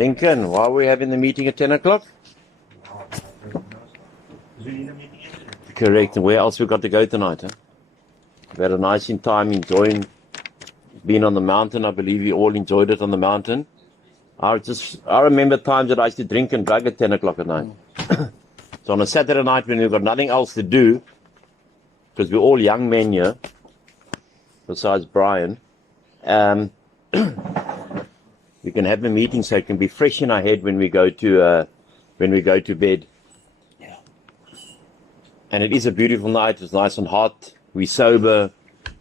Lincoln, why are we having the meeting at 10 o'clock? Correct. And where else we got to go tonight? Huh? We had a nice time enjoying being on the mountain. I believe you all enjoyed it on the mountain. I remember times that I used to drink and drug at 10 o'clock at night. So on a Saturday night when we've got nothing else to do, because we're all young men here, besides Brian, we can have a meeting so it can be fresh in our head when we go to bed. Yeah. And it is a beautiful night. It's nice and hot. We're sober.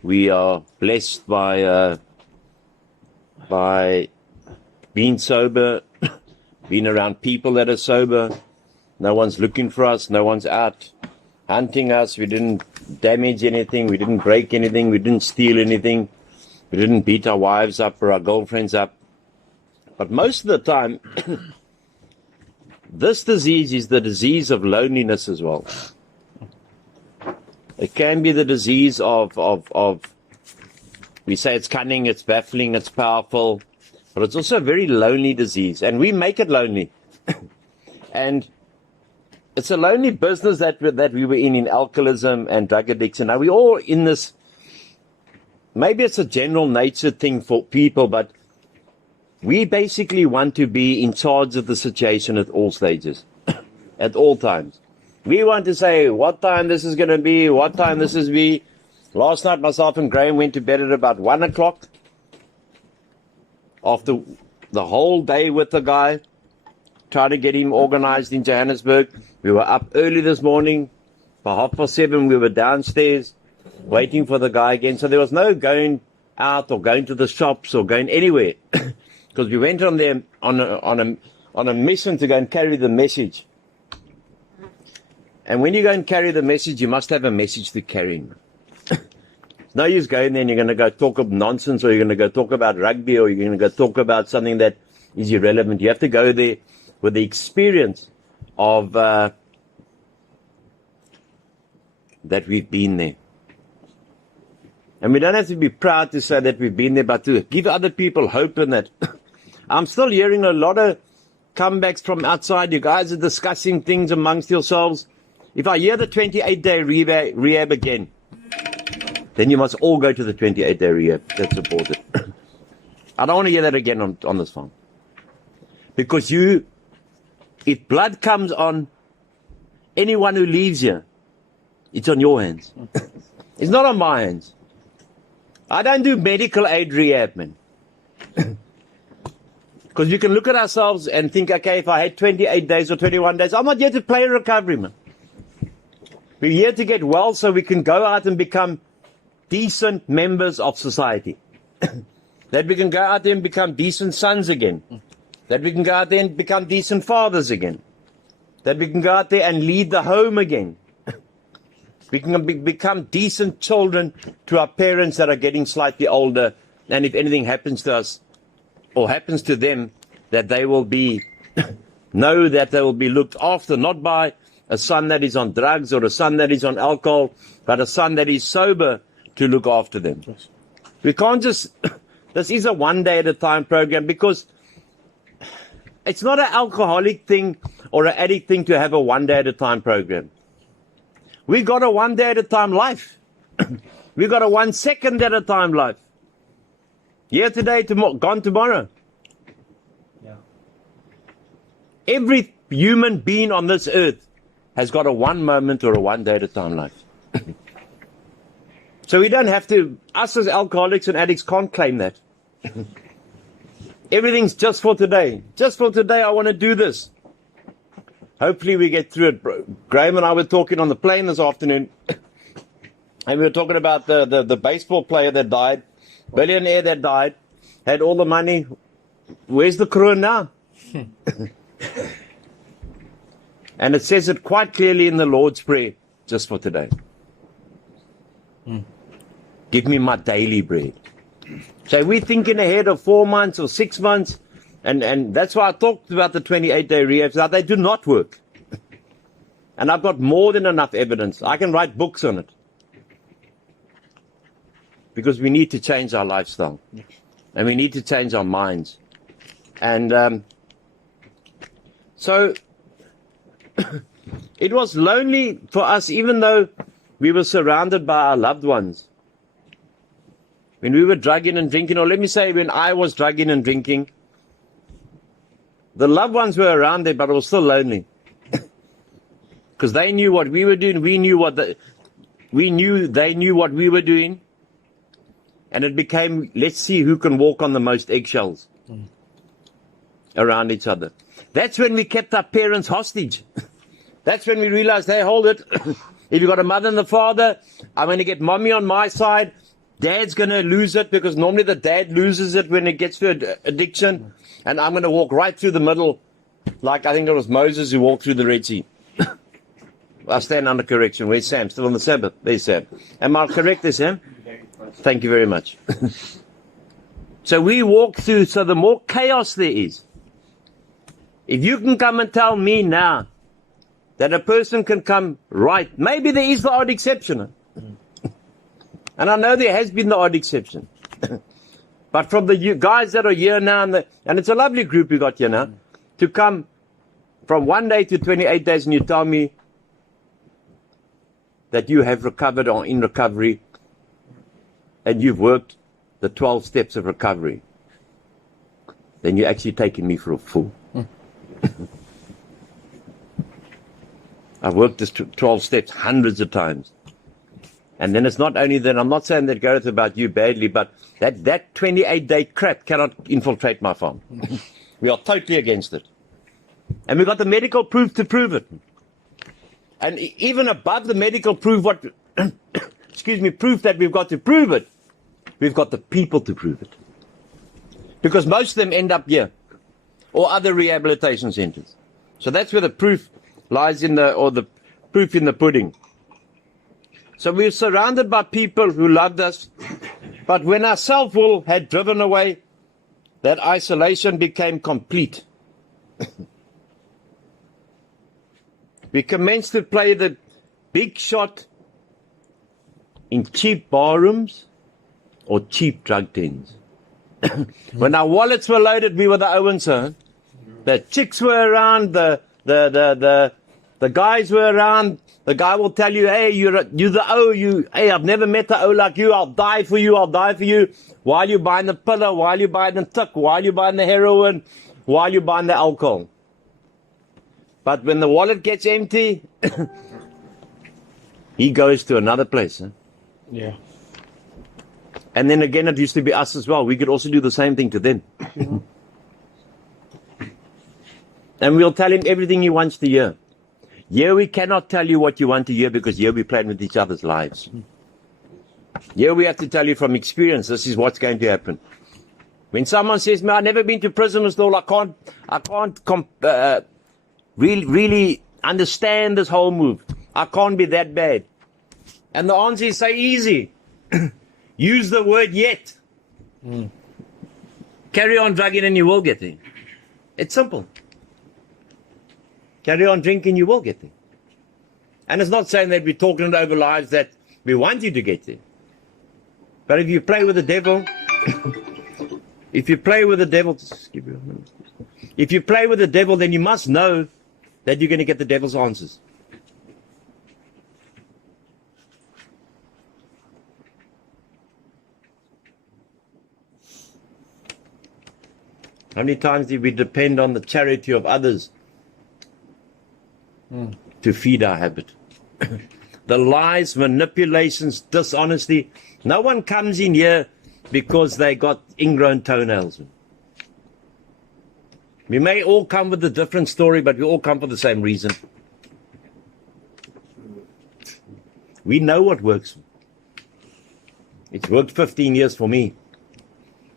We are blessed by being sober, being around people that are sober. No one's looking for us. No one's out hunting us. We didn't damage anything. We didn't break anything. We didn't steal anything. We didn't beat our wives up or our girlfriends up. But most of the time, this disease is the disease of loneliness as well. It can be the disease of we say it's cunning, it's baffling, it's powerful, but it's also a very lonely disease, and we make it lonely. And it's a lonely business that we were in alcoholism and drug addiction. Now we're all in this. Maybe it's a general nature thing for people, but we basically want to be in charge of the situation at all stages, at all times. We want to say what time this is going to be, what time this is be. Last night, myself and Graham went to bed at about 1 o'clock. After the whole day with the guy, trying to get him organized in Johannesburg. We were up early this morning. By 7:30, we were downstairs waiting for the guy again. So there was no going out or going to the shops or going anywhere. Because we went on there on a mission to go and carry the message. And when you go and carry the message, you must have a message to carry. It's no use going there and you're going to go talk of nonsense, or you're going to go talk about rugby, or you're going to go talk about something that is irrelevant. You have to go there with the experience of that we've been there. And we don't have to be proud to say that we've been there, but to give other people hope in that. I'm still hearing a lot of comebacks from outside. You guys are discussing things amongst yourselves. If I hear the 28-day rehab again, then you must all go to the 28-day rehab. That's important. I don't want to hear that again on this phone. Because if blood comes on anyone who leaves here, it's on your hands. It's not on my hands. I don't do medical aid rehab, man. Because we can look at ourselves and think, okay, if I had 28 days or 21 days, I'm not here to play recovery, man. We're here to get well so we can go out and become decent members of society. That we can go out there and become decent sons again. That we can go out there and become decent fathers again. That we can go out there and lead the home again. We can become decent children to our parents that are getting slightly older. And if anything happens to us or happens to them, that they will be, know that they will be looked after, not by a son that is on drugs or a son that is on alcohol, but a son that is sober to look after them. Yes. We can't just, this is a one day at a time program, because it's not an alcoholic thing or an addict thing to have a one day at a time program. We got a one day at a time life. We got a 1 second at a time life. Here today, gone tomorrow. Yeah. Every human being on this earth has got a 1 moment or a 1 day at a time life. So we don't have to, us as alcoholics and addicts can't claim that. Everything's just for today. Just for today, I want to do this. Hopefully we get through it. Graham and I were talking on the plane this afternoon, and we were talking about the baseball player that died, billionaire that died, had all the money. Where's the kroon now? And it says it quite clearly in the Lord's Prayer, just for today. Give me my daily bread. So we're thinking ahead of 4 months or 6 months, and that's why I talked about the 28-day rehabs. Now, they do not work. And I've got more than enough evidence. I can write books on it. Because we need to change our lifestyle. And we need to change our minds. And So it was lonely for us, even though we were surrounded by our loved ones. When we were drugging and drinking, or let me say when I was drugging and drinking, the loved ones were around there, but it was still lonely. Because they knew what we were doing, they knew what we were doing. And it became, let's see who can walk on the most eggshells around each other. That's when we kept our parents hostage. That's when we realized, hey, hold it. If you've got a mother and a father, I'm going to get mommy on my side. Dad's going to lose it, because normally the dad loses it when it gets to addiction. And I'm going to walk right through the middle, like I think it was Moses who walked through the Red Sea. I stand under correction. Where's Sam? Still on the Sabbath. There's Sam. Am I correct there, Sam? Thank you very much. So we walk through, so the more chaos there is. If you can come and tell me now that a person can come right, maybe there is the odd exception. And I know there has been the odd exception. But from the guys that are here now, and it's a lovely group we got here now, to come from 1 day to 28 days and you tell me that you have recovered or in recovery, and you've worked the 12 steps of recovery, then you're actually taking me for a fool. I've worked this 12 steps hundreds of times. And then it's not only that, I'm not saying that Gareth about you badly, but that 28-day crap cannot infiltrate my farm. We are totally against it. And we've got the medical proof to prove it. And even above the medical proof, proof that we've got to prove it, we've got the people to prove it. Because most of them end up here, or other rehabilitation centers. So that's where the proof lies the proof in the pudding. So we're surrounded by people who loved us, but when our self-will had driven away, that isolation became complete. We commenced to play the big shot in cheap barrooms or cheap drug dens. When our wallets were loaded, we were the Owens. The chicks were around, the guys were around. The guy will tell you, hey, you're the O. Hey, I've never met the O like you. I'll die for you. I'll die for you. While you're buying the pillar, while you're buying the tuck, while you're buying the heroin, while you're buying the alcohol. But when the wallet gets empty, he goes to another place. Yeah. And then again, it used to be us as well. We could also do the same thing to them. And we'll tell him everything he wants to hear. Here we cannot tell you what you want to hear, because here we're playing with each other's lives. Here we have to tell you from experience, this is what's going to happen. When someone says, "Man, I've never been to prison," I can't really understand this whole move. I can't be that bad. And the answer is so easy. Use the word yet. Carry on drugging and you will get there. It's simple. Carry on drinking, you will get there. And it's not saying that we're talking it over lives that we want you to get there. But if you play with the devil, if you play with the devil, then you must know that you're going to get the devil's answers. How many times did we depend on the charity of others to feed our habit? The lies, manipulations, dishonesty. No one comes in here because they got ingrown toenails. We may all come with a different story, but we all come for the same reason. We know what works. It's worked 15 years for me.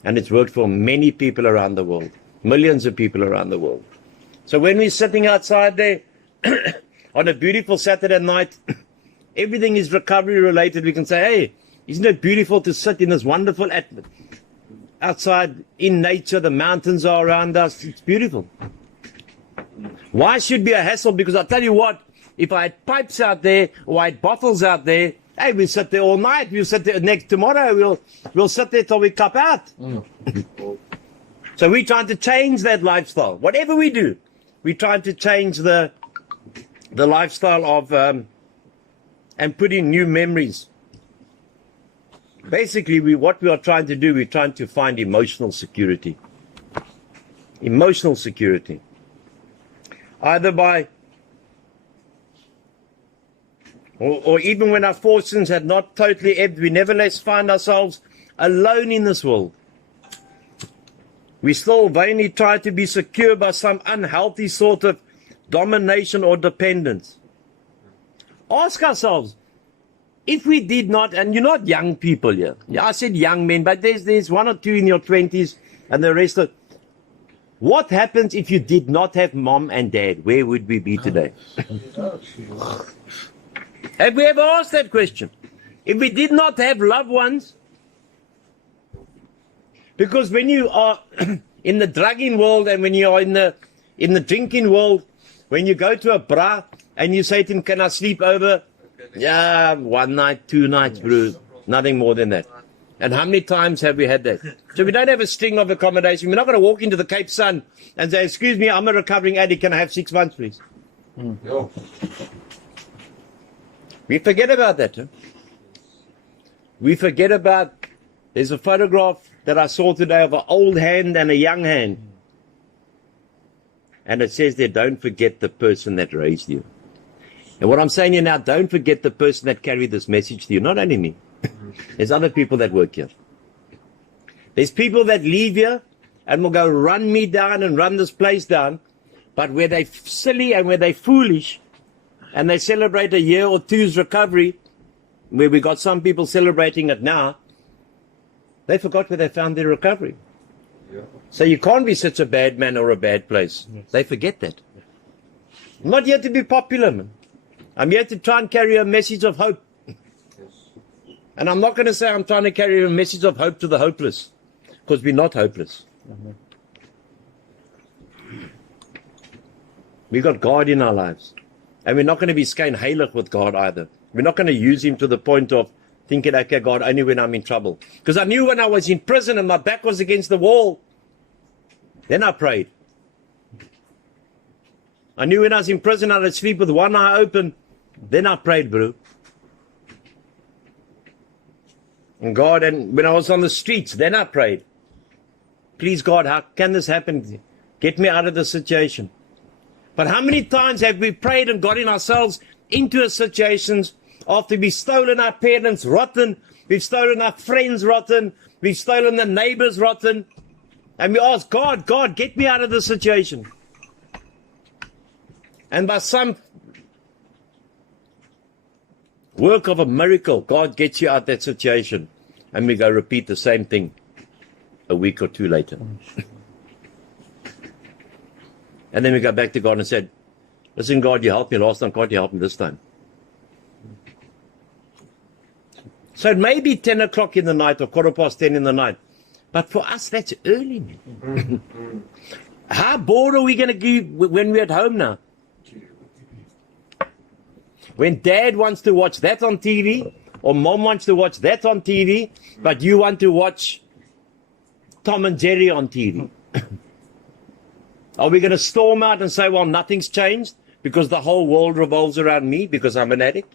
And it's worked for many people around the world. Millions of people around the world. So when we're sitting outside there on a beautiful Saturday night, everything is recovery related. We can say, hey, isn't it beautiful to sit in this wonderful atmosphere? Outside in nature, the mountains are around us. It's beautiful. Why should be a hassle? Because I'll tell you what, if I had pipes out there or I had bottles out there, hey, we'll sit there all night. We'll sit there tomorrow. We'll sit there till we cup out. So we're trying to change that lifestyle. Whatever we do, we're trying to change the lifestyle of and put in new memories. Basically, what we are trying to do, we're trying to find emotional security. Emotional security. Either by, or even when our fortunes had not totally ebbed, we nevertheless find ourselves alone in this world. We still vainly try to be secure by some unhealthy sort of domination or dependence. Ask ourselves, if we did not, and you're not young people here. Yeah, I said young men, but there's one or two in your 20s and the rest of. What happens if you did not have mom and dad? Where would we be today? Have we ever asked that question? If we did not have loved ones? Because when you are in the drugging world and when you are in the drinking world, when you go to a bra and you say to him, can I sleep over? Yeah, 1 night, 2 nights, bro. Nothing more than that. And how many times have we had that? So we don't have a string of accommodation. We're not going to walk into the Cape Sun and say, excuse me, I'm a recovering addict. Can I have 6 months, please? We forget about that. Huh? We forget about, there's a photograph that I saw today of an old hand and a young hand. And it says there, don't forget the person that raised you. And what I'm saying here now, don't forget the person that carried this message to you. Not only me. There's other people that work here. There's people that leave here and will go run me down and run this place down. But where they're silly and where they're foolish and they celebrate a year or two's recovery, where we got some people celebrating it now, they forgot where they found their recovery. Yeah. So you can't be such a bad man or a bad place. Yes. They forget that. I'm not here to be popular, man. I'm here to try and carry a message of hope. Yes. And I'm not going to say I'm trying to carry a message of hope to the hopeless, because we're not hopeless. Mm-hmm. We've got God in our lives. And we're not going to be skynheilig with God either. We're not going to use him to the point of thinking, okay, God, only when I'm in trouble. Because I knew when I was in prison and my back was against the wall, then I prayed. I knew when I was in prison I'd sleep with one eye open, then I prayed, bro. And God, and when I was on the streets, then I prayed. Please, God, how can this happen? Get me out of the situation. But how many times have we prayed and gotten ourselves into situations after we've stolen our parents rotten, we've stolen our friends rotten, we've stolen the neighbors rotten, and we ask God, God, get me out of this situation. And by some work of a miracle, God gets you out of that situation, and we go repeat the same thing a week or two later. And then we go back to God and said, listen, God, you helped me last time, God, you helped me this time. So it may be 10 o'clock in the night or 10:15 in the night. But for us, that's early, man. How bored are we going to be when we're at home now? When dad wants to watch that on TV, or mom wants to watch that on TV, but you want to watch Tom and Jerry on TV. Are we going to storm out and say, well, nothing's changed because the whole world revolves around me because I'm an addict?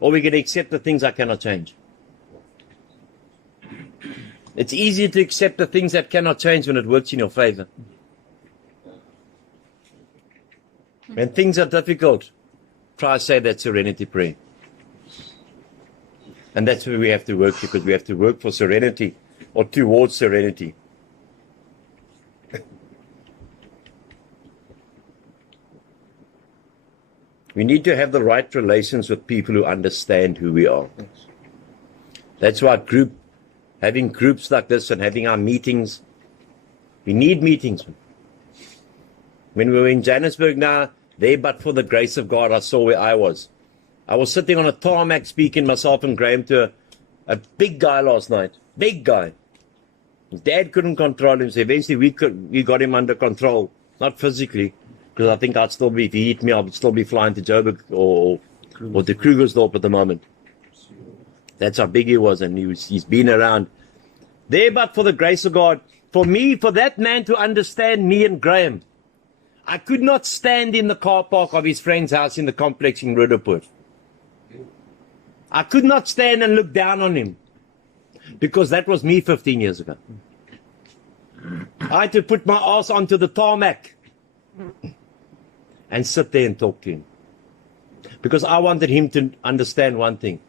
Or are we going to accept the things I cannot change? It's easier to accept the things that cannot change when it works in your favor. When things are difficult, try to say that serenity prayer. And that's where we have to work, because we have to work for serenity or towards serenity. We need to have the right relations with people who understand who we are. That's why having groups like this and having our meetings, we need meetings. When we were in Johannesburg now, there but for the grace of God, I saw where I was. I was sitting on a tarmac speaking, myself and Graham, to a big guy last night. Big guy. His dad couldn't control him, so eventually we got him under control. Not physically, because I think I'd still be, if he hit me, I'd still be flying to Joburg or to Krugersdorp at the moment. That's how big he was, and he's been around. There but for the grace of God, for me, for that man to understand me and Graham, I could not stand in the car park of his friend's house in the complex in Roodepoort. I could not stand and look down on him, because that was me 15 years ago. I had to put my ass onto the tarmac and sit there and talk to him, because I wanted him to understand one thing.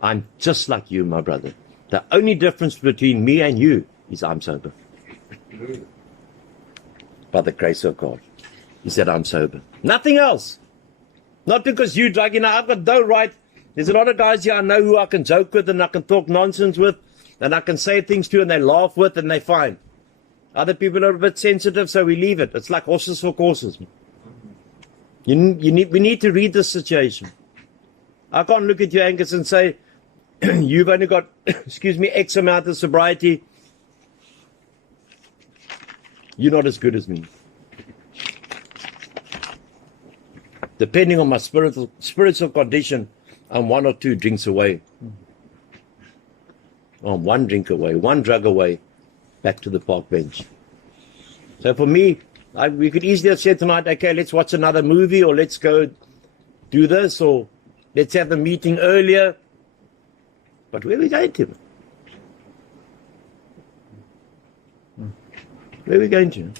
I'm just like you, my brother. The only difference between me and you is I'm sober. By the grace of God. He said, I'm sober. Nothing else. Not because you drug. I've got no right. There's a lot of guys here I know who I can joke with and I can talk nonsense with and I can say things to and they laugh with and they're fine. Other people are a bit sensitive, so we leave it. It's like horses for courses. We need to read the situation. I can't look at you, Angus, and say, you've only got, X amount of sobriety. You're not as good as me. Depending on my spiritual condition, I'm 1 or 2 drinks away. I'm 1 drink away, 1 drug away, back to the park bench. So for me, we could easily have said tonight, okay, let's watch another movie, or let's go do this, or let's have the meeting earlier. But where are we going to? Where are we going to?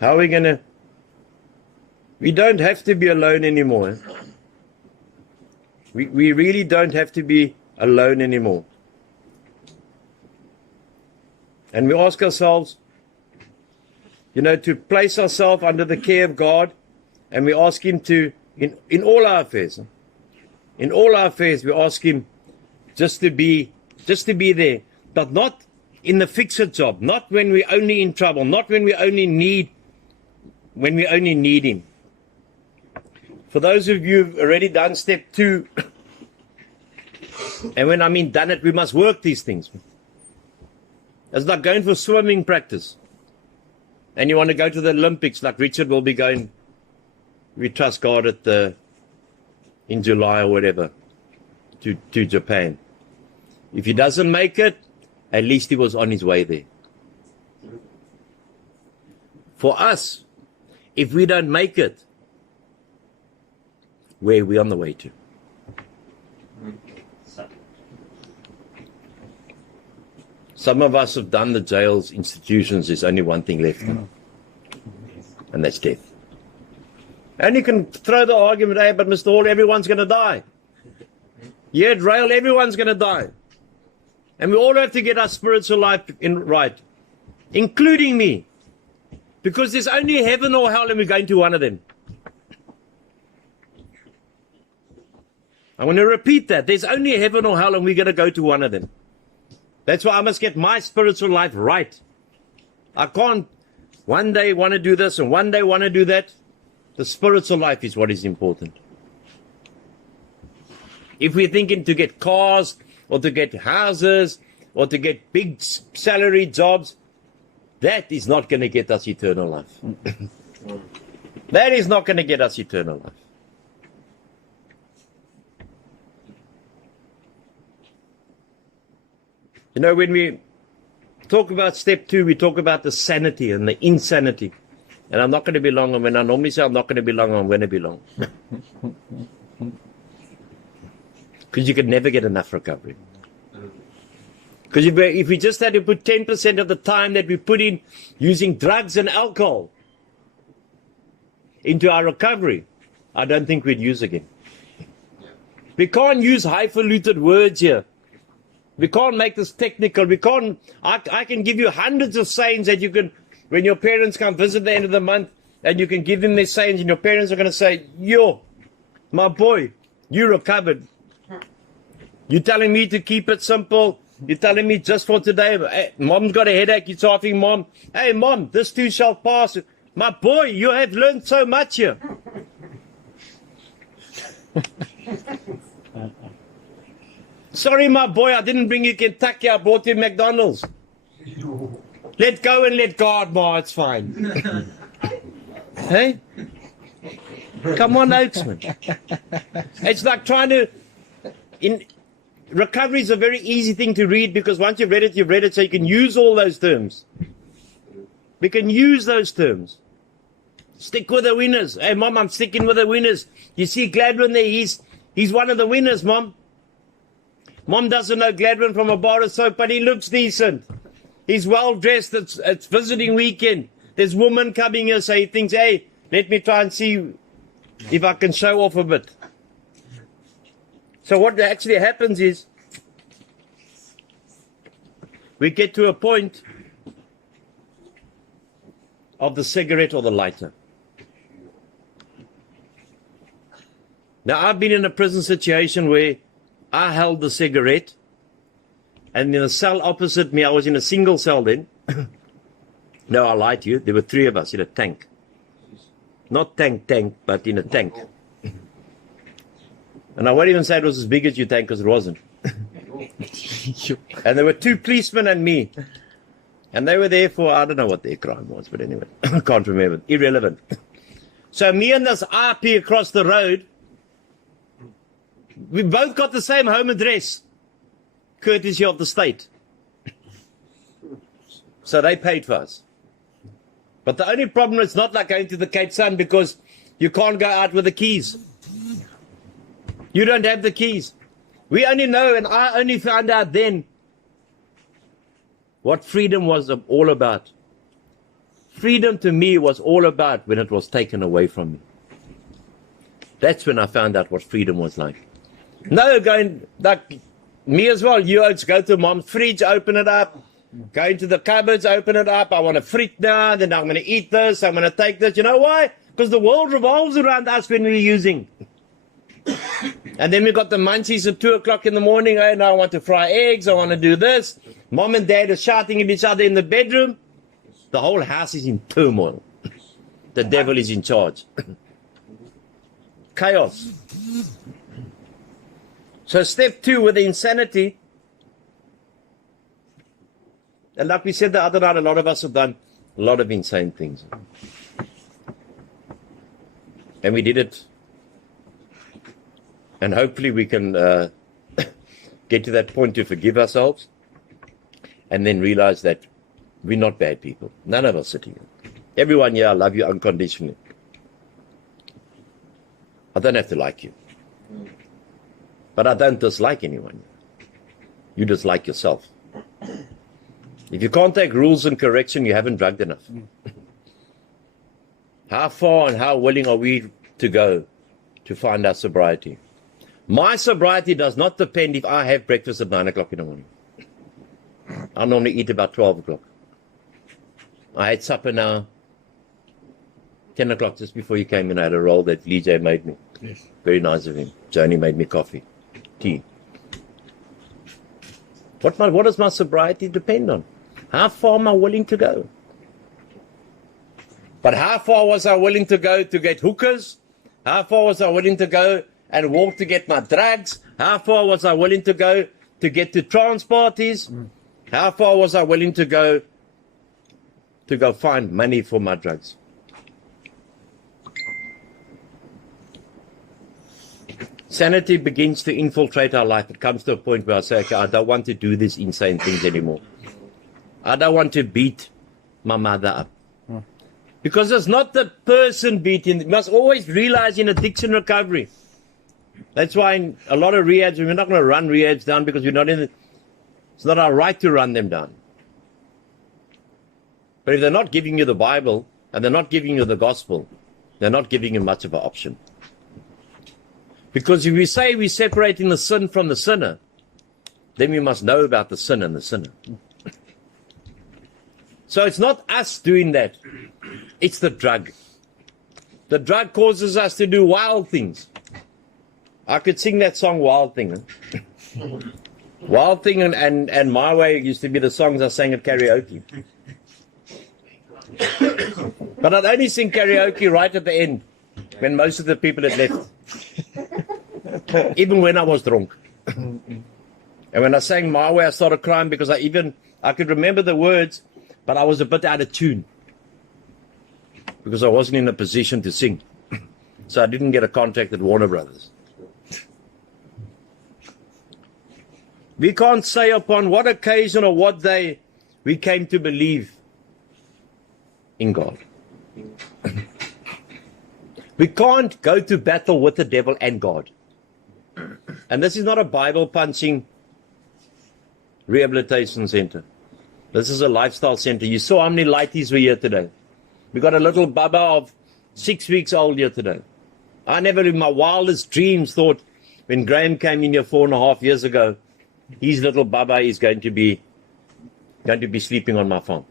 How are we going to? We don't have to be alone anymore. We really don't have to be alone anymore. And we ask ourselves, to place ourselves under the care of God, and we ask Him to, in all our affairs, we ask Him just to be there, but not in the fix-it job, not when we're only in trouble, not when we only need Him. For those of you who've already done step 2, and when I mean done it, we must work these things. It's like going for swimming practice. And you want to go to the Olympics, like Richard will be going, we trust God, in July or whatever, to Japan. If he doesn't make it, at least he was on his way there. For us, if we don't make it, where are we on the way to? Some of us have done the jails, institutions. There's only one thing left, and that's death. And you can throw the argument, hey, but Mr. Hall, everyone's going to die. Yeah, at RAEL, everyone's going to die. And we all have to get our spiritual life right, including me. Because there's only heaven or hell, and we're going to one of them. I want to repeat that. There's only heaven or hell, and we're going to go to one of them. That's why I must get my spiritual life right. I can't one day want to do this and one day want to do that. The spiritual life is what is important. If we're thinking to get cars or to get houses or to get big salary jobs, that is not going to get us eternal life. That is not going to get us eternal life. When we talk about step 2, we talk about the sanity and the insanity. And I'm not going to be long, and when I normally say I'm not going to be long, I'm going to be long. Because you can never get enough recovery. Because if we just had to put 10% of the time that we put in using drugs and alcohol into our recovery, I don't think we'd use again. We can't use highfalutin words here. We can't make this technical. I can give you hundreds of sayings that you can, when your parents come visit the end of the month, and you can give them their sayings, and your parents are going to say, yo, my boy, you recovered. You're telling me to keep it simple. You're telling me just for today. Hey, mom's got a headache. You're talking, mom. Hey, mom, this too shall pass. My boy, you have learned so much here. Sorry, my boy, I didn't bring you Kentucky. I brought you McDonald's. Let go and let God, Ma. It's fine. Hey? Come on, Oaksman. It's like trying to... Recovery is a very easy thing to read, because once you've read it, so you can use all those terms. We can use those terms. Stick with the winners. Hey, Mom, I'm sticking with the winners. You see Gladwin there, he's one of the winners, Mom. Mom doesn't know Gladwin from a bar of soap, but he looks decent. He's well dressed. It's visiting weekend. There's women coming here, so he thinks, hey, let me try and see if I can show off a bit. So what actually happens is, we get to a point of the cigarette or the lighter. Now, I've been in a prison situation where I held the cigarette, and in a cell opposite me, I was in a single cell then. No, I lied to you. There were 3 of us in a tank. Not tank, but in a tank. And I won't even say it was as big as your tank, because it wasn't. And there were 2 policemen and me. And they were there for, I don't know what their crime was, but anyway, I can't remember. Irrelevant. So me and this RP across the road, we both got the same home address, courtesy of the state. So they paid for us. But the only problem, it's not like going to the Cape Sun, because you can't go out with the keys. You don't have the keys. We only know, and I only found out then, what freedom was all about. Freedom to me was all about when it was taken away from me. That's when I found out what freedom was like. No, going, like me as well, you go to Mom's fridge, open it up, go into the cupboards, open it up, I want a frit now, then I'm going to eat this, I'm going to take this. You know why? Because the world revolves around us when we're using. And then we got the munchies at 2 o'clock in the morning. Hey, now I want to fry eggs, I want to do this. Mom and Dad are shouting at each other in the bedroom. The whole house is in turmoil. The devil is in charge. Chaos. So step 2 with the insanity. And like we said the other night, a lot of us have done a lot of insane things. And we did it. And hopefully we can get to that point to forgive ourselves. And then realize that we're not bad people. None of us sitting here. Everyone here, I love you unconditionally. I don't have to like you. But I don't dislike anyone. You dislike yourself. If you can't take rules and correction, you haven't drugged enough. How far and how willing are we to go to find our sobriety? My sobriety does not depend if I have breakfast at 9 o'clock in the morning. I normally eat about 12 o'clock. I had supper now, 10 o'clock, just before you came in. I had a roll that Lee J made me. Yes. Very nice of him. Joni made me coffee, tea. What does my sobriety depend on? How far am I willing to go? But how far was I willing to go to get hookers? How far was I willing to go and walk to get my drugs? How far was I willing to go to get to trance parties? How far was I willing to go find money for my drugs? Sanity begins to infiltrate our life. It comes to a point where I say, okay, I don't want to do these insane things anymore. I don't want to beat my mother up. Because it's not the person beating. You must always realize in addiction recovery. That's why in a lot of rehabs, we're not going to run rehabs down because we're not in it. It's not our right to run them down. But if they're not giving you the Bible and they're not giving you the gospel, they're not giving you much of an option. Because if we say we're separating the sin from the sinner, then we must know about the sin and the sinner. So it's not us doing that. It's the drug. The drug causes us to do wild things. I could sing that song, Wild Thing. Wild Thing and My Way used to be the songs I sang at karaoke. But I'd only sing karaoke right at the end, when most of the people had left. Even when I was drunk. And when I sang My Way, I started crying because I could remember the words, but I was a bit out of tune. Because I wasn't in a position to sing. So I didn't get a contract at Warner Brothers. We can't say upon what occasion or what day we came to believe in God. We can't go to battle with the devil and God. And this is not a Bible punching rehabilitation center. This is a lifestyle center. You saw how many lighties were here today. We got a little baba of 6 weeks old here today. I never in my wildest dreams thought when Graham came in here 4.5 years ago, his little baba is going to be sleeping on my farm.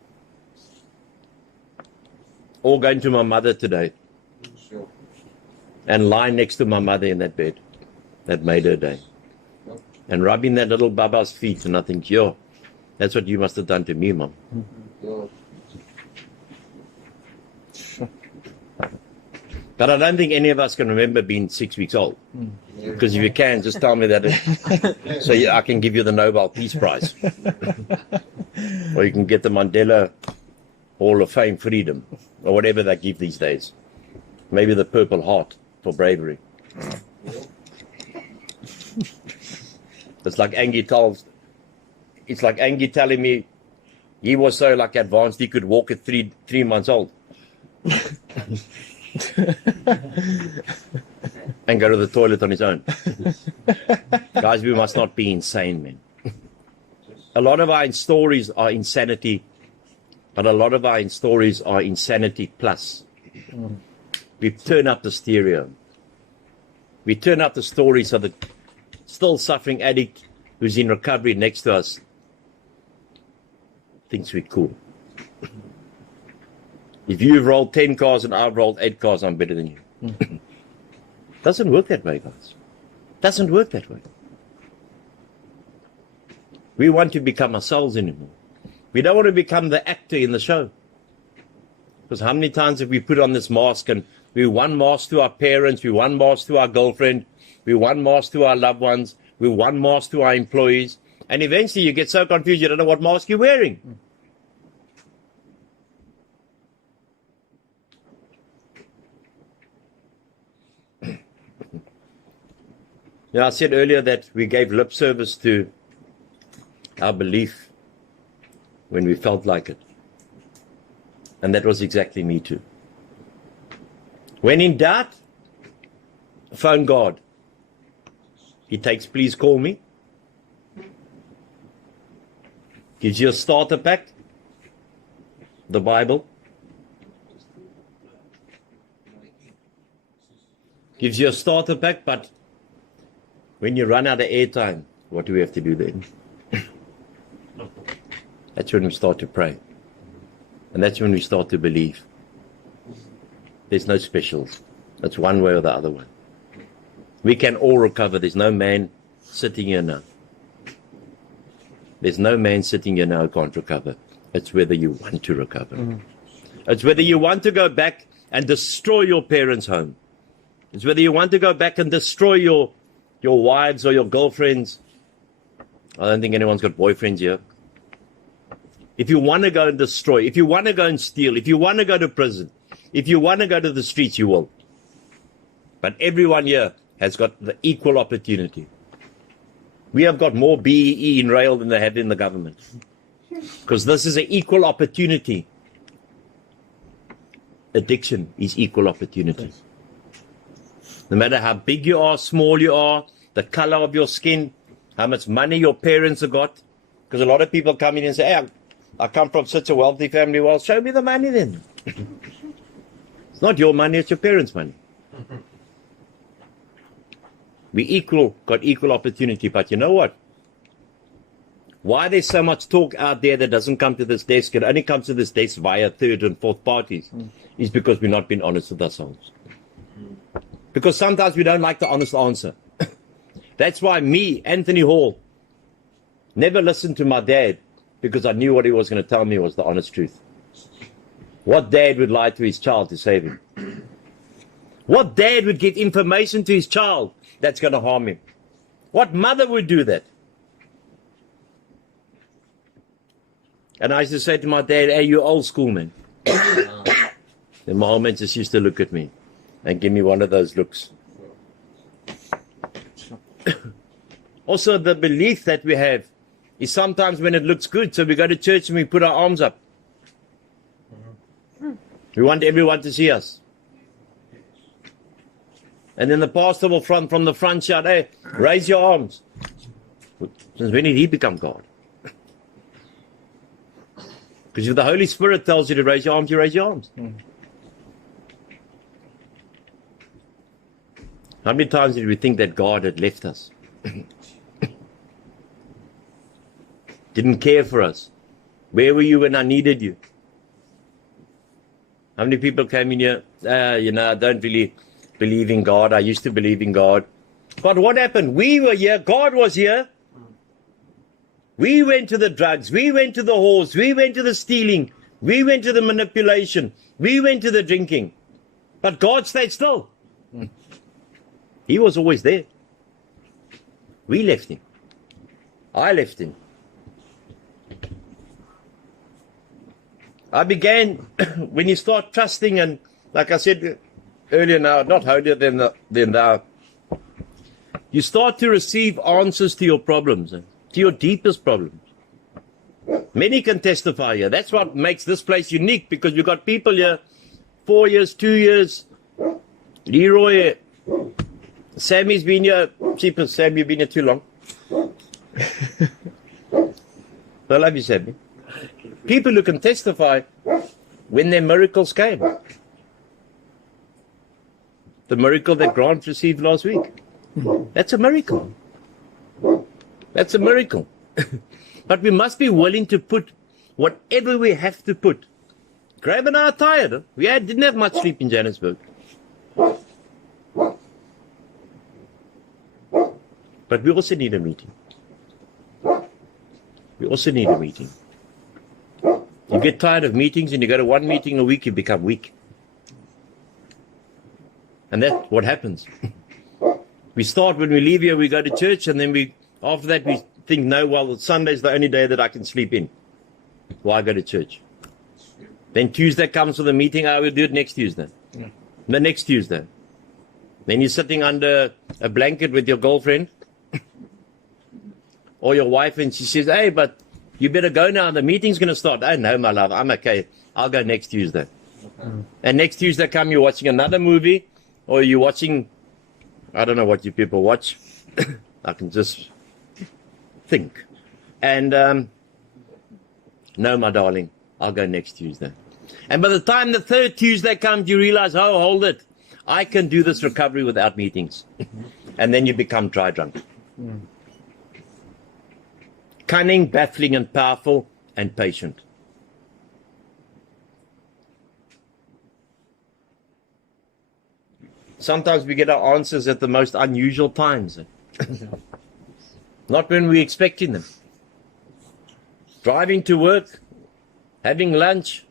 Or going to my mother today. And lying next to my mother in that bed. That made her day. And rubbing that little baba's feet, and I think, yo, that's what you must have done to me, Mom. But I don't think any of us can remember being 6 weeks old. Because if you can, just tell me that. So I can give you the Nobel Peace Prize. Or you can get the Mandela Hall of Fame Freedom. Or whatever they give these days. Maybe the Purple Heart for bravery. It's like Angie telling me he was so like advanced he could walk at three months old. And go to the toilet on his own. Guys, we must not be insane, man. A lot of our stories are insanity, but a lot of our stories are insanity plus. We turn up the stereo. We turn up the stories of the still suffering addict who's in recovery next to us thinks we're cool. If you've rolled 10 cars and I've rolled 8 cars, I'm better than you. Doesn't work that way, guys. Doesn't work that way. We want to become ourselves anymore. We don't want to become the actor in the show. Because how many times have we put on this mask and we one mask to our parents, we one mask to our girlfriend, we one mask to our loved ones, we one mask to our employees, and eventually you get so confused you don't know what mask you're wearing. Now, I said earlier that we gave lip service to our belief when we felt like it. And that was exactly me too. When in doubt, phone God. He takes, please call me. Gives you a starter pack, the Bible. Gives you a starter pack, but when you run out of airtime, what do we have to do then? That's when we start to pray. And that's when we start to believe. There's no specials. That's one way or the other way. We can all recover. There's no man sitting here now. There's no man sitting here now who can't recover. It's whether you want to recover. It's whether you want to go back and destroy your parents' home. It's whether you want to go back and destroy your wives or your girlfriends. I don't think anyone's got boyfriends here. If you want to go and destroy, if you want to go and steal, if you want to go to prison, if you want to go to the streets, you will. But everyone here has got the equal opportunity. We have got more BEE in RAEL than they have in the government. Because this is an equal opportunity. Addiction is equal opportunity. No matter how big you are, small you are, the color of your skin, how much money your parents have got. Because a lot of people come in and say, hey, I come from such a wealthy family. Well, show me the money then. It's not your money, it's your parents' money. We got equal opportunity, but you know what? Why there's so much talk out there that doesn't come to this desk, it only comes to this desk via third and fourth parties, is because we're not being honest with ourselves. Because sometimes we don't like the honest answer. That's why me, Anthony Hall, never listened to my dad, because I knew what he was going to tell me was the honest truth. What dad would lie to his child to save him? What dad would give information to his child that's going to harm him? What mother would do that? And I used to say to my dad, hey, you old school, man. And my old man just used to look at me and give me one of those looks. Also, the belief that we have is sometimes when it looks good, so we go to church and we put our arms up. We want everyone to see us. And then the pastor will from the front shout, hey, raise your arms. Since when did he become God? Because if the Holy Spirit tells you to raise your arms, you raise your arms. How many times did we think that God had left us? Didn't care for us. Where were you when I needed you? How many people came in here, I don't really believe in God. I used to believe in God. But what happened? We were here. God was here. We went to the drugs. We went to the whores. We went to the stealing. We went to the manipulation. We went to the drinking. But God stayed still. He was always there. We left him. I left him. I began, when you start trusting, and like I said earlier now, not holier than thou, you start to receive answers to your problems, to your deepest problems. Many can testify here. That's what makes this place unique, because we've got people here, 4 years, 2 years. Leroy, Sammy's been here. Cheapest, Sam, you've been here too long. I love you, Sammy. People who can testify when their miracles came. The miracle that Grant received last week. That's a miracle. That's a miracle. But we must be willing to put whatever we have to put. Graham and I are tired. We didn't have much sleep in Johannesburg. But we also need a meeting. We also need a meeting. You get tired of meetings and you go to one meeting a week, you become weak. And that's what happens. We start when we leave here, we go to church, and then after that we think, no, well, Sunday's the only day that I can sleep in. Why go to church? Then Tuesday comes for the meeting, I will do it next Tuesday. The next Tuesday. Then you're sitting under a blanket with your girlfriend or your wife, and she says, hey, but you better go now, the meeting's going to start. Oh, no, my love, I'm okay. I'll go next Tuesday. And next Tuesday come, you're watching another movie, or you're watching, I don't know what you people watch. I can just think. And, no, my darling, I'll go next Tuesday. And by the time the third Tuesday comes, you realize, oh, hold it. I can do this recovery without meetings. And then you become dry drunk. Cunning, baffling, and powerful, and patient. Sometimes we get our answers at the most unusual times. Not when we're expecting them. Driving to work, having lunch,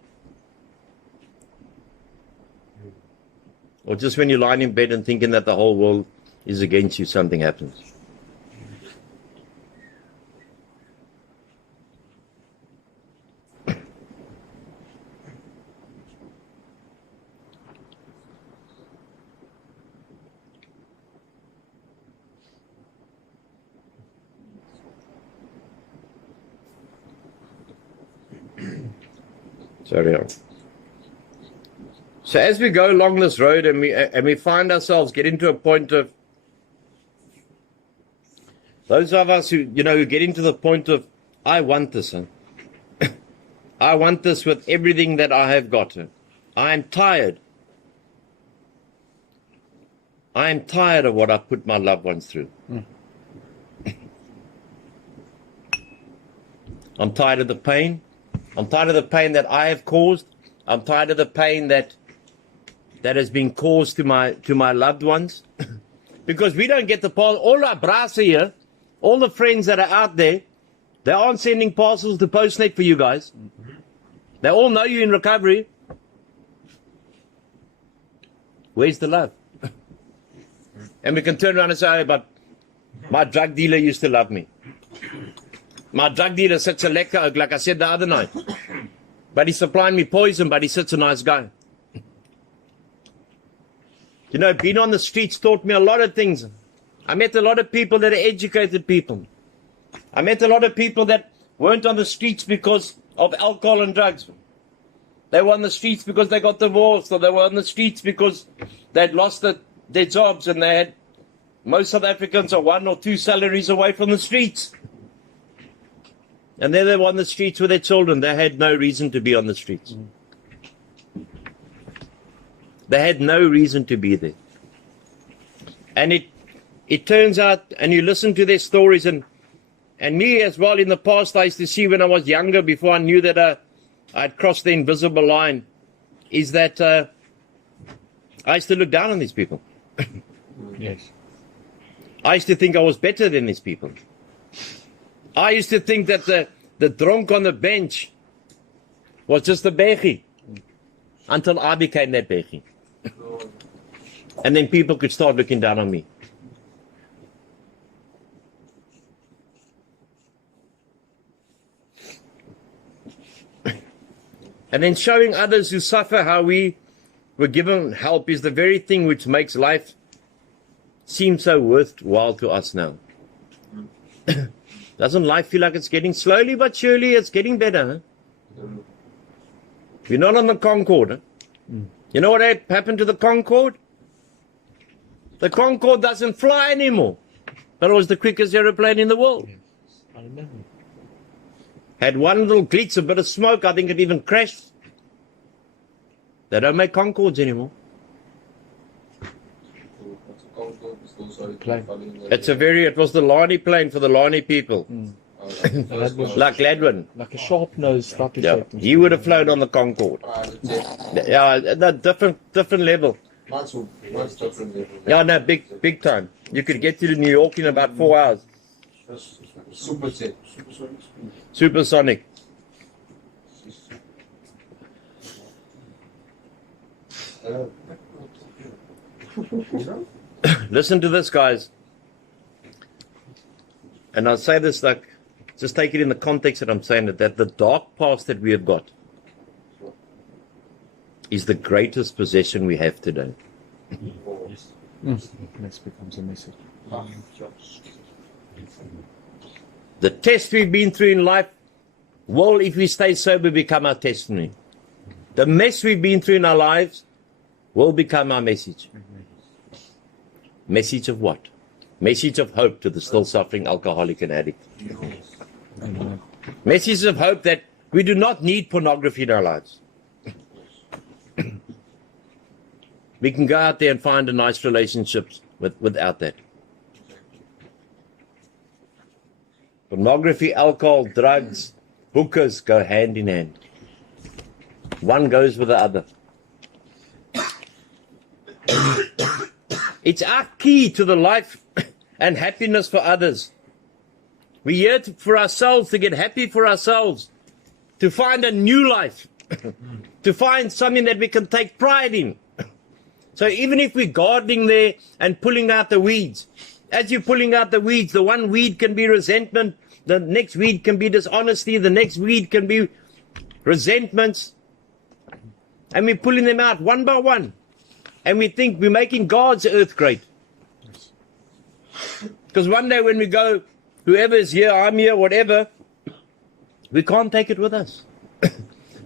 or just when you're lying in bed and thinking that the whole world is against you, something happens. Sorry. So as we go along this road and we find ourselves getting to a point of, those of us who get into the point of, I want this. I want this with everything that I have got. I am tired. I am tired of what I put my loved ones through. I'm tired of the pain. I'm tired of the pain that I have caused. I'm tired of the pain that has been caused to my loved ones. Because we don't get the parcel. All our brass here, all the friends that are out there, they aren't sending parcels to Postnet for you guys. They all know you in recovery. Where's the love? And we can turn around and say, oh, but my drug dealer used to love me. My drug dealer sits a lekker oak, like I said the other night. But he's supplying me poison, but he sits a nice guy. Being on the streets taught me a lot of things. I met a lot of people that are educated people. I met a lot of people that weren't on the streets because of alcohol and drugs. They were on the streets because they got divorced, or they were on the streets because they'd lost their jobs, and most South Africans are 1 or 2 salaries away from the streets. And there they were on the streets with their children. They had no reason to be on the streets. They had no reason to be there. And it turns out, and you listen to their stories, and me as well in the past, I used to see when I was younger, before I knew that I'd crossed the invisible line, is that I used to look down on these people. Yes. I used to think I was better than these people. I used to think that the drunk on the bench was just a beggie, until I became that beggie. And then people could start looking down on me. And then showing others who suffer how we were given help is the very thing which makes life seem so worthwhile to us now. Doesn't life feel like it's getting slowly but surely it's getting better? Huh? We're not on the Concorde. Huh? You know what happened to the Concorde? The Concorde doesn't fly anymore. But it was the quickest aeroplane in the world. Yes. I remember. Had one little glitch, a bit of smoke, I think it even crashed. They don't make Concordes anymore. It was the Lani plane for the Lani people. Like Gladwin. Like a sharp nose type of Yeah, shape. he would have flown on the Concorde. Yeah, that different level. Much different level. Yeah, no, big time. You could get to New York in about 4 hours. Super jet. Supersonic. Listen to this, guys. And I'll say this like, just take it in the context that I'm saying it, that the dark past that we have got is the greatest possession we have today. This becomes a message. The test we've been through in life will, if we stay sober, become our testimony. The mess we've been through in our lives will become our message. Message of what? Message of hope to the still suffering alcoholic and addict. Message of hope that we do not need pornography in our lives. We can go out there and find a nice relationship without that. Pornography, alcohol, drugs, hookers go hand in hand. One goes with the other. It's our key to the life and happiness for others. We're here for ourselves, to get happy for ourselves, to find a new life, to find something that we can take pride in. So even if we're gardening there and pulling out the weeds, as you're pulling out the weeds, the one weed can be resentment, the next weed can be dishonesty, the next weed can be resentments. And we're pulling them out one by one. And we think we're making God's earth great. Because one day when we go, whoever is here, I'm here, whatever, we can't take it with us.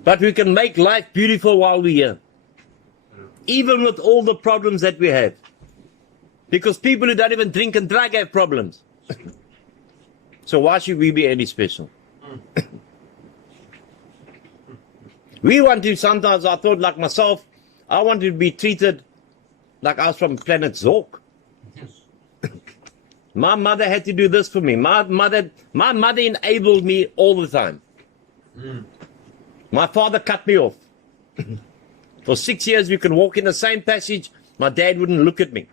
But we can make life beautiful while we're here. Even with all the problems that we have. Because people who don't even drink and drug have problems. So why should we be any special? We want to, sometimes I thought like myself, I wanted to be treated like I was from planet Zork. My mother had to do this for me. My mother enabled me all the time. My father cut me off. For 6 years we could walk in the same passage. My dad wouldn't look at me.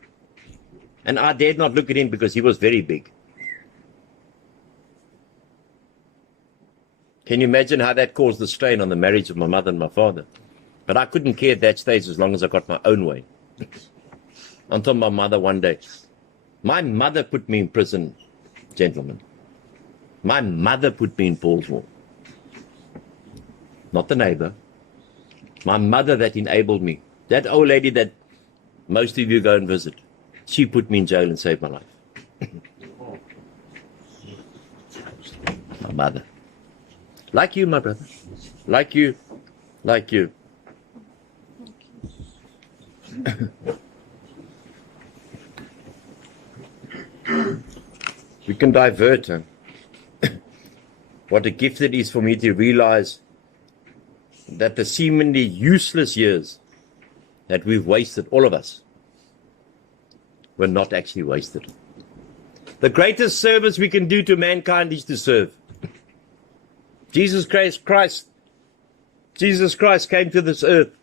And I dared not look at him because he was very big. Can you imagine how that caused the strain on the marriage of my mother and my father? But I couldn't care at that stage as long as I got my own way. Until my mother one day. My mother put me in prison, gentlemen. My mother put me in Paul's Wall. Not the neighbor. My mother that enabled me. That old lady that most of you go and visit. She put me in jail and saved my life. My mother. Like you, my brother. Like you. Like you. can divert her. What a gift it is for me to realize that the seemingly useless years that we've wasted, all of us, were not actually wasted. The greatest service we can do to mankind is to serve. Jesus Christ came to this earth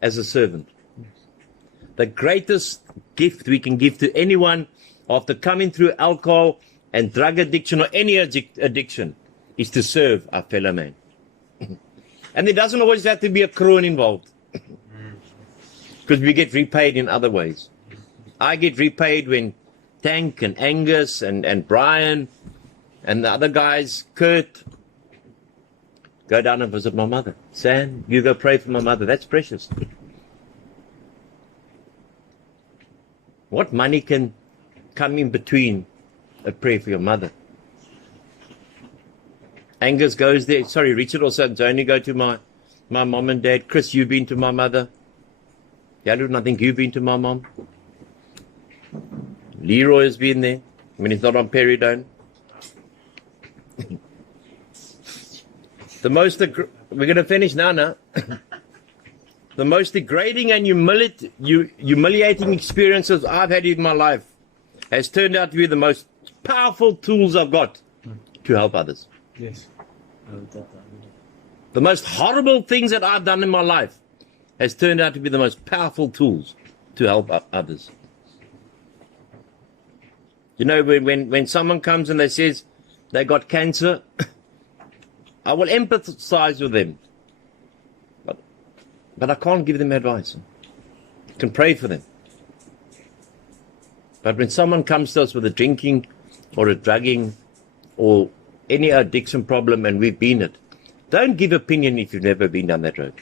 as a servant. The greatest gift we can give to anyone after coming through alcohol and drug addiction or any addiction is to serve our fellow man. And there doesn't always have to be a kroon involved, because we get repaid in other ways. I get repaid when Tank and Angus and Brian and the other guys, Kurt, go down and visit my mother. Sam, you go pray for my mother. That's precious. What money can come in between a prayer for your mother? Angus goes there. Sorry, Richard also only go to my mom and dad. Chris, you've been to my mother. Yalun, I think you've been to my mom. Leroy has been there when he's not on peridone. We're going to finish now. The most degrading and humiliating experiences I've had in my life has turned out to be the most powerful tools I've got to help others. Yes. The most horrible things that I've done in my life has turned out to be the most powerful tools to help others. You know, when someone comes and they says they got cancer, I will empathize with them. But I can't give them advice. I can pray for them. But when someone comes to us with a drinking or a drugging or any addiction problem and we've been it, don't give opinion if you've never been down that road.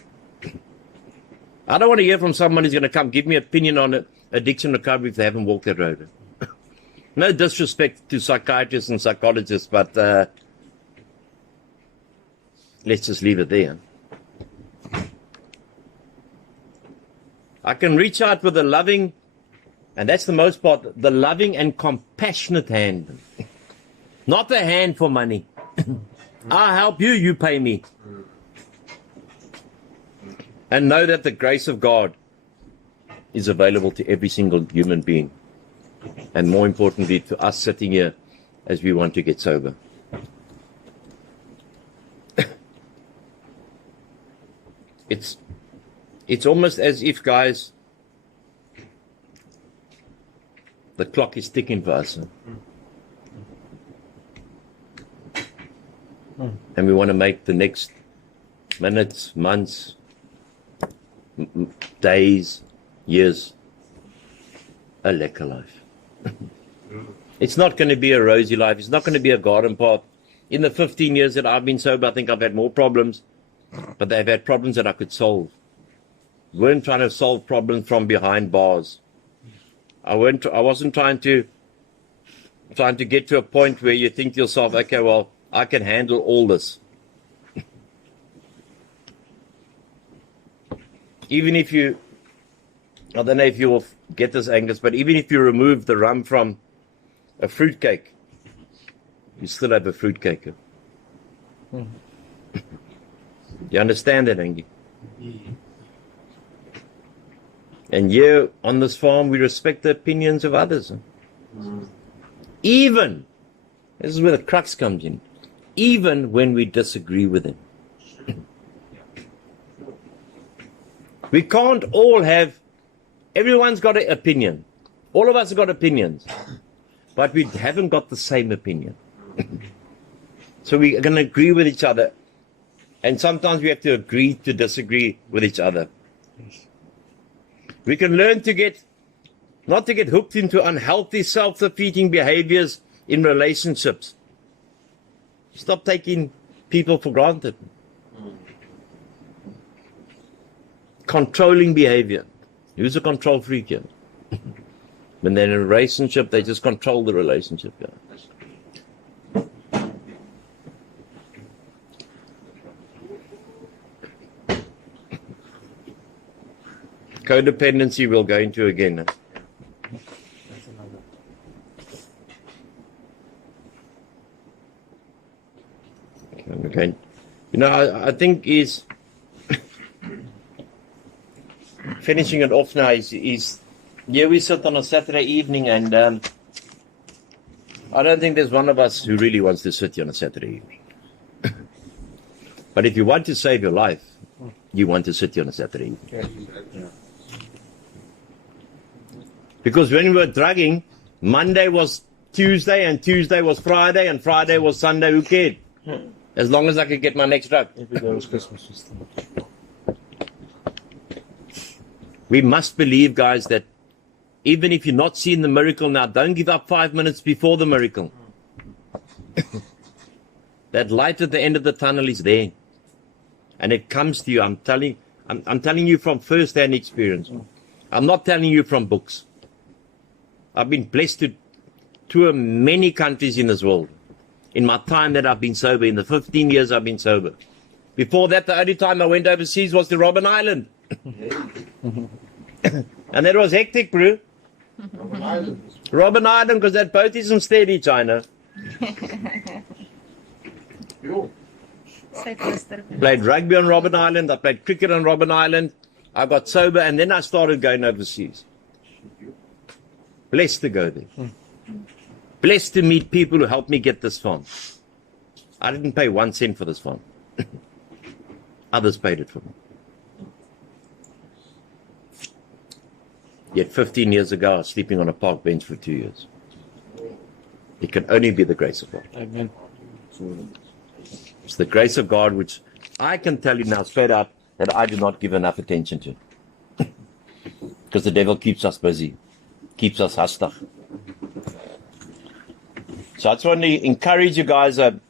I don't want to hear from someone who's going to come give me opinion on addiction recovery if they haven't walked that road. No disrespect to psychiatrists and psychologists, but let's just leave it there. I can reach out with a loving, and that's the most part, the loving and compassionate hand. Not the hand for money. I'll help you, you pay me. And know that the grace of God is available to every single human being. And more importantly, to us sitting here as we want to get sober. It's almost as if, guys, the clock is ticking for us. And we want to make the next minutes, months, days, years, a lekker life. It's not going to be a rosy life. It's not going to be a garden path. In the 15 years that I've been sober, I think I've had more problems, but they've had problems that I could solve. We weren't trying to solve problems from behind bars. I wasn't trying to get to a point where you think to yourself, okay, well, I can handle all this. Even if you, I don't know if you will get this, Angus, but even if you remove the rum from a fruitcake, you still have a fruitcake. You understand that, Angie? And here on this farm, we respect the opinions of others. Even, this is where the crux comes in, even when we disagree with them. We can't all have, everyone's got an opinion. All of us have got opinions. But we haven't got the same opinion. So we are going to agree with each other. And sometimes we have to agree to disagree with each other. We can learn to not to get hooked into unhealthy, self-defeating behaviors in relationships. Stop taking people for granted. Controlling behavior. Who's a control freak here? When they're in a relationship, they just control the relationship. Codependency we'll go into again. No, I think is finishing it off now. Is here we sit on a Saturday evening, and I don't think there's one of us who really wants to sit here on a Saturday evening. But if you want to save your life, you want to sit here on a Saturday evening. Yeah. Because when we were drugging, Monday was Tuesday, and Tuesday was Friday, and Friday was Sunday. Who cared? As long as I could get my next drug. Every day was Christmas. System. We must believe, guys, that even if you're not seeing the miracle now, don't give up 5 minutes before the miracle. That light at the end of the tunnel is there. And it comes to you. I'm telling you from first-hand experience. I'm not telling you from books. I've been blessed to tour many countries in this world. In my time that I've been sober, in the 15 years I've been sober. Before that, the only time I went overseas was to Robben Island. And that was hectic, bro. Robben Island. Robben Island, because that boat isn't steady, China. Yo. Played rugby on Robben Island. I played cricket on Robben Island. I got sober, and then I started going overseas. Blessed to go there. Blessed to meet people who helped me get this farm. I didn't pay 1 cent for this farm. Others paid it for me. Yet 15 years ago, I was sleeping on a park bench for 2 years. It can only be the grace of God. Amen. It's the grace of God which I can tell you now straight up that I do not give enough attention to. Because the devil keeps us busy, keeps us hastag. So I just want to encourage you guys, to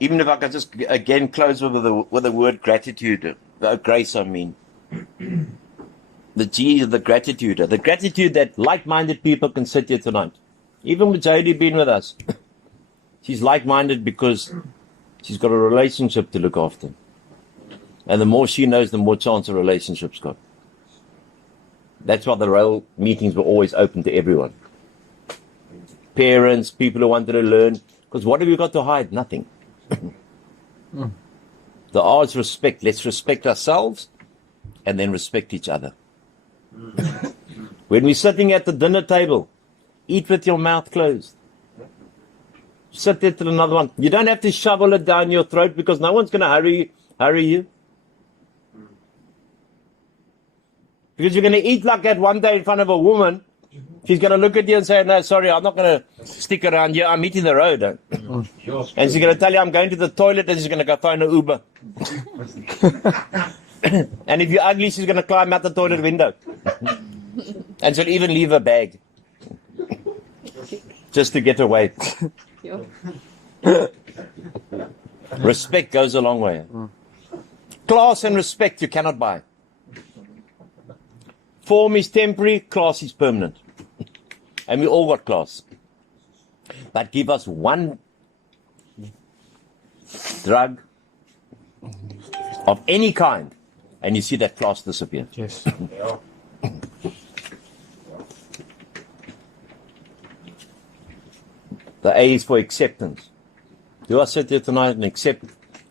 even if I can just again close with the word gratitude, grace, I mean. The G of the gratitude that like-minded people can sit here tonight. Even with Jodie being with us, she's like-minded because she's got a relationship to look after. And the more she knows, the more chance a relationship's got. That's why the RAEL meetings were always open to everyone. Parents, people who wanted to learn. Because what have you got to hide? Nothing. The R is respect. Let's respect ourselves and then respect each other. When we're sitting at the dinner table, eat with your mouth closed. Sit there till another one. You don't have to shovel it down your throat because no one's going to hurry you. Because you're going to eat like that one day in front of a woman. She's going to look at you and say, no, sorry, I'm not going to stick around here. I'm eating the road. And she's going to tell you, I'm going to the toilet, and she's going to go phone an Uber. And if you're ugly, she's going to climb out the toilet window. And she'll even leave a bag. Just to get away. Respect goes a long way. Class and respect you cannot buy. Form is temporary, class is permanent. And we all got class. But give us one drug of any kind, and you see that class disappear. Yes. The A is for acceptance. Do I sit here tonight and accept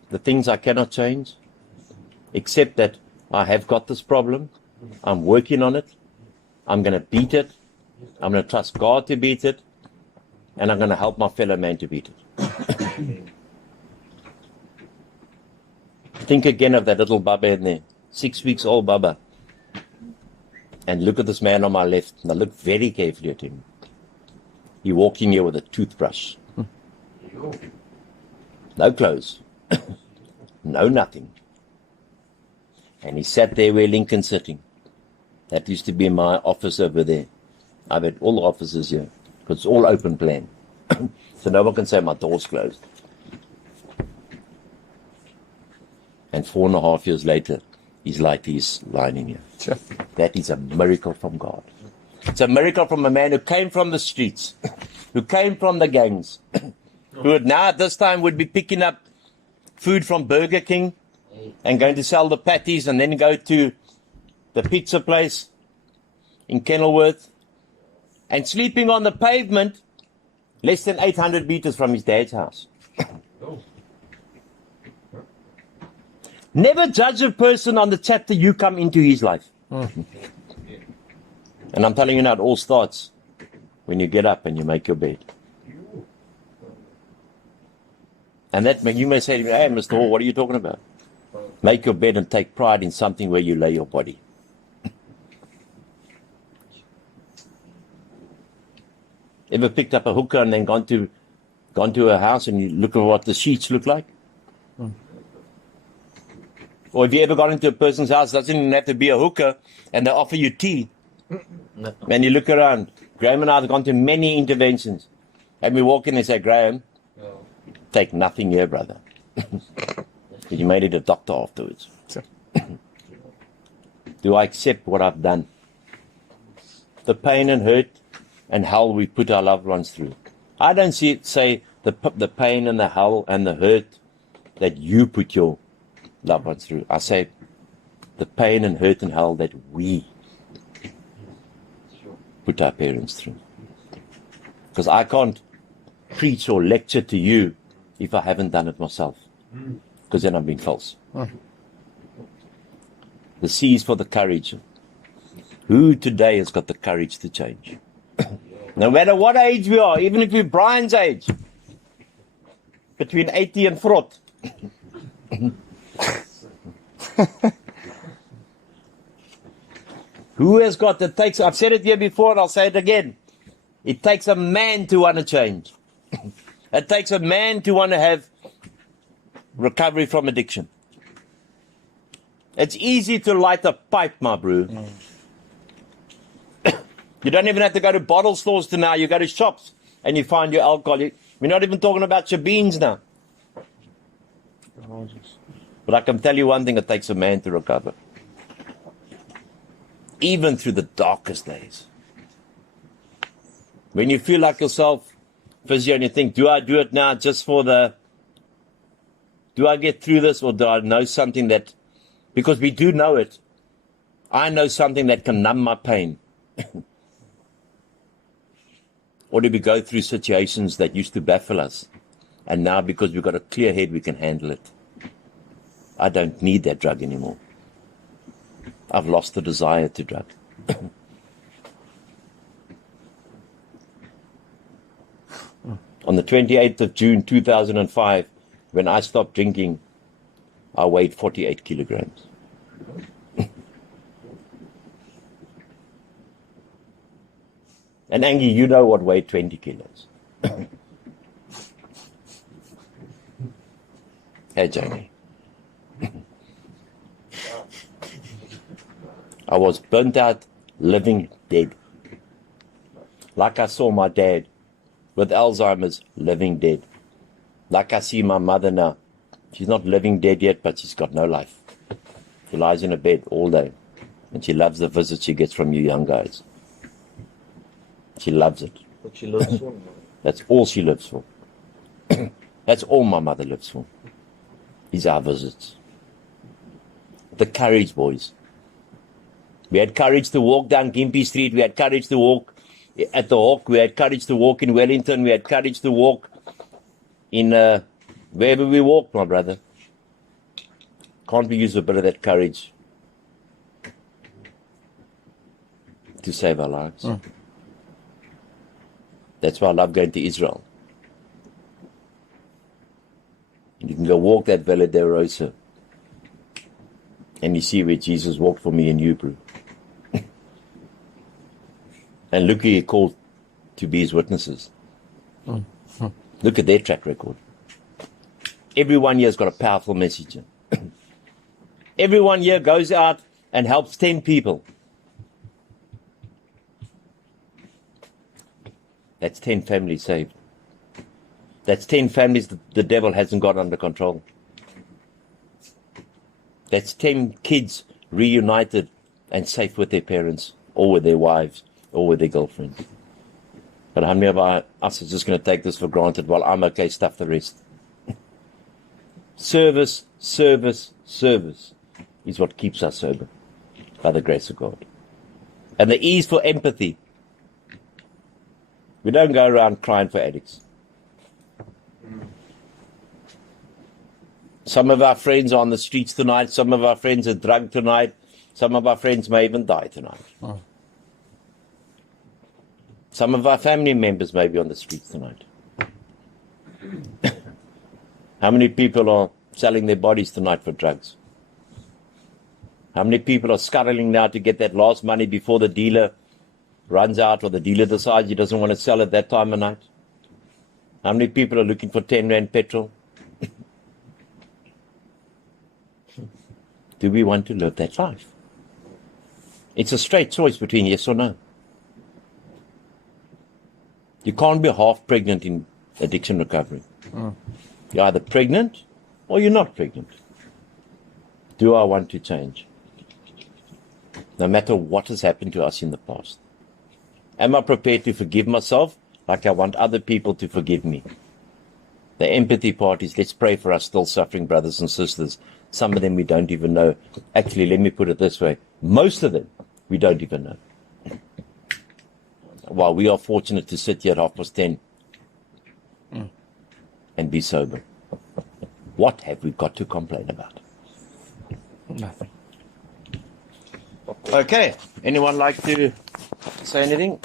the things I cannot change? Accept that I have got this problem. I'm working on it. I'm going to beat it. I'm going to trust God to beat it. And I'm going to help my fellow man to beat it. Think again of that little Baba in there. 6 weeks old Baba. And look at this man on my left. Now look very carefully at him. He walked in here with a toothbrush. No clothes. No nothing. And he sat there where Lincoln's sitting. That used to be my office over there. I've had all the offices here. Because it's all open plan. So no one can say my door's closed. And 4.5 years later, his light is lying in here. That is a miracle from God. It's a miracle from a man who came from the streets, who came from the gangs, who would now at this time would be picking up food from Burger King and going to sell the patties and then go to the pizza place in Kenilworth and sleeping on the pavement less than 800 meters from his dad's house. Never judge a person on the chapter you come into his life. And I'm telling you now, it all starts when you get up and you make your bed. And that you may say to me, hey, Mr. Hall, what are you talking about? Make your bed and take pride in something where you lay your body. Ever picked up a hookah and then gone to a house and you look at what the sheets look like? Or have you ever gone into a person's house, doesn't even have to be a hookah, and they offer you tea? No. And you look around. Graham and I have gone to many interventions. And we walk in and say, Graham, take nothing here, brother. You made it a doctor afterwards. Sure. Do I accept what I've done? The pain and hurt and hell we put our loved ones through. I don't say the pain and the hell and the hurt that you put your loved ones through. I say the pain and hurt and hell that we put our parents through. Because I can't preach or lecture to you if I haven't done it myself. Because then I'm being false. The C is for the courage. Who today has got the courage to change? No matter what age we are, even if we're Brian's age, between 80 and fraught. Who has got the takes? I've said it here before and I'll say it again. It takes a man to want to change. It takes a man to want to have recovery from addiction. It's easy to light a pipe, my bro. You don't even have to go to bottle stores to now. You go to shops and you find your alcohol. We're not even talking about your beans now. But I can tell you one thing, it takes a man to recover. Even through the darkest days. When you feel like yourself, physio, and you think, do I do it now just for do I get through this, or do I know something that, because we do know it, I know something that can numb my pain. Or do we go through situations that used to baffle us, and now because we've got a clear head, we can handle it. I don't need that drug anymore. I've lost the desire to drug. On the 28th of June 2005, when I stopped drinking, I weighed 48 kilograms. And Angie, you know what weighed 20 kilos. Hey, Jamie. I was burnt out, living dead. Like I saw my dad with Alzheimer's, living dead. Like I see my mother now. She's not living dead yet, but she's got no life. She lies in a bed all day. And she loves the visits she gets from you young guys. She loves it. But she lives for. That's all she lives for. That's all my mother lives for. Is our visits. The courage, boys. We had courage to walk down Gympie Street. We had courage to walk at the Hawk. We had courage to walk in Wellington. We had courage to walk in wherever we walk, my brother. Can't we use a bit of that courage to save our lives? That's why I love going to Israel. You can go walk that Valley de Rosa and you see where Jesus walked for me in Hebrew. And look who he called to be his witnesses. Look at their track record. Everyone here has got a powerful message. Everyone here goes out and helps 10 people. That's 10 families saved. That's 10 families the devil hasn't got under control. That's 10 kids reunited and safe with their parents, or with their wives, or with their girlfriends. But how many of us are just going to take this for granted? Well, I'm okay, stuff the rest. Service, service, service is what keeps us sober, by the grace of God. And the E is for empathy. We don't go around crying for addicts. Some of our friends are on the streets tonight. Some of our friends are drugged tonight. Some of our friends may even die tonight. Some of our family members may be on the streets tonight. How many people are selling their bodies tonight for drugs? How many people are scuttling now to get that last money before the dealer runs out or the dealer decides he doesn't want to sell at that time of night? How many people are looking for 10 rand petrol? Do we want to live that life? It's a straight choice between yes or no. You can't be half pregnant in addiction recovery. You're either pregnant or you're not pregnant. Do I want to change? No matter what has happened to us in the past. Am I prepared to forgive myself like I want other people to forgive me? The empathy part is let's pray for our still suffering brothers and sisters. Some of them we don't even know. Actually, let me put it this way. Most of them we don't even know. While we are fortunate to sit here at 10:30 and be sober. What have we got to complain about? Nothing. Okay. Anyone like to say anything?